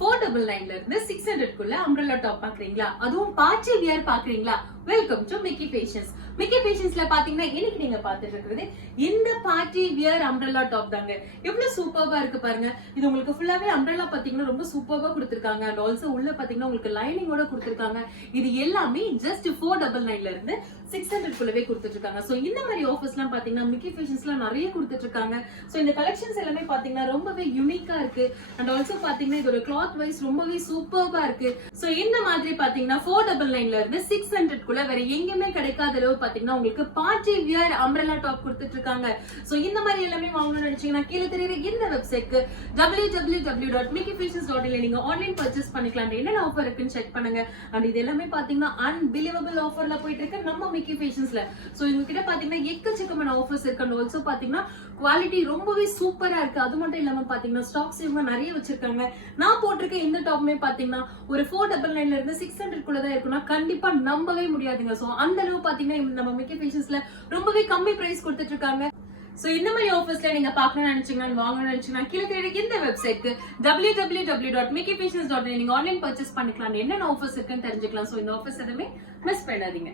499 இருந்து 600 குள்ள umbrella top பாக்குறீங்களா? அதுவும் பார்ட்டி வியர் பாக்குறீங்களா? Welcome to Mickey Fashions. Mickey ஃபேஷன்ஸ்ல பாத்தீங்கன்னா இன்னைக்கு நீங்க பாத்துட்டு இருக்கிறது இந்த பார்ட்டி வியர் அம்ப்ரெல்லா டாப் தாங்க. எவ்வளவு சூப்பர்பா இருக்கு பாருங்க. இது உங்களுக்கு ஃபுல்லாவே அம்ப்ரெல்லா பாத்தீங்கன்னா ரொம்ப சூப்பர்பா கொடுத்திருக்காங்க. அண்ட் ஆல்சோ உள்ள பாத்தீங்கன்னா உங்களுக்கு லைனிங்கோட கொடுத்திருக்காங்க. இது எல்லாமே ஜஸ்ட் 499 இருந்து 600 குள்ளவே கொடுத்துட்டு இருக்காங்க. சோ இந்த மாதிரி ஆஃபர்ஸ் எல்லாம் பாத்தீங்கன்னா மிக்கி ஃபேஷன்ஸ்ல நிறைய கொடுத்துட்டு இருக்காங்க. சோ இந்த கலெக்ஷன்ஸ் எல்லாமே பாத்தீங்கன்னா ரொம்பவே யூனிக்கா இருக்கு. அண்ட் ஆல்சோ பாத்தீங்கன்னா இதோட கிளாத் வைஸ் ரொம்பவே சூப்பர்பா இருக்கு. சோ இந்த மாதிரி பாத்தீங்கன்னா 499 இருந்து 600 குள்ள வேற எங்கேயுமே கிடைக்காத அளவு பாத்தீங்கன்னா உங்களுக்கு பார்ட்டி வியர் அம்ப்ரெல்லா டாப் கொடுத்துட்டு இருக்காங்க. சோ இந்த மாதிரி எல்லாமே வாங்கணும்னு நினைச்சீங்கன்னா கீழே தெரியுற இந்த வெப்சைட்க்கு www.mickeyfashions.in நீங்க ஆன்லைன் பர்ச்சேஸ் பண்ணிக்கலாம். என்னென்ன ஆஃபர் இருக்குன்னு செக் பண்ணுங்க. அண்ட் இது எல்லாமே பாத்தீங்கன்னா அன்பிலீவபிள் ஆஃபர்ல போயிட்டு இருக்கு நம்ம மிக்கி ஃபேஷன்ஸ்ல. சோ இவங்க கிட்ட பாத்தீங்கன்னா எக்கச்சக்கமான ஆஃபர்ஸ் இருக்கு. அண்ட் ஆல்சோ பாத்தீங்கன்னா குவாலிட்டி ரொம்பவே சூப்பரா இருக்கு. அது மட்டும் இல்லாம பாத்தீங்கன்னா ஸ்டாக்ஸ் இவங்க நிறைய வச்சிருக்காங்க. நான் போட்டிருக்க இந்த டாப்மே பாத்தீங்கன்னா ஒரு 499 இருந்து 600 குள்ளதான் இருக்குன்னா கண்டிப்பா நம்பவே முடியாதுங்க. சோ அந்த அளவு பாத்தீங்கன்னா நம்ம மிக்கி ஃபேஷன்ஸ்ல ரொம்பவே கம்மி பிரைஸ் கொடுத்துட்டு இருக்காங்க. சோ இந்த மாதிரி ஆஃபர்ஸ்ல நீங்க பார்க்கணும்னு நினைச்சீங்கன்னா வாங்கணும்னு நினைச்சீங்கன்னா கீழே தெரியுற இந்த வெப்சைட்க்கு www.mickeyfashions.in நீங்க ஆன்லைன் பர்ச்சேஸ் பண்ணிக்கலாம். என்னென்ன ஆஃபர்ஸ் இருக்குன்னு தெரிஞ்சுக்கலாம். சோ இந்த ஆஃபர்ஸ் எதுவுமே மிஸ் பண்ணாதீங்க.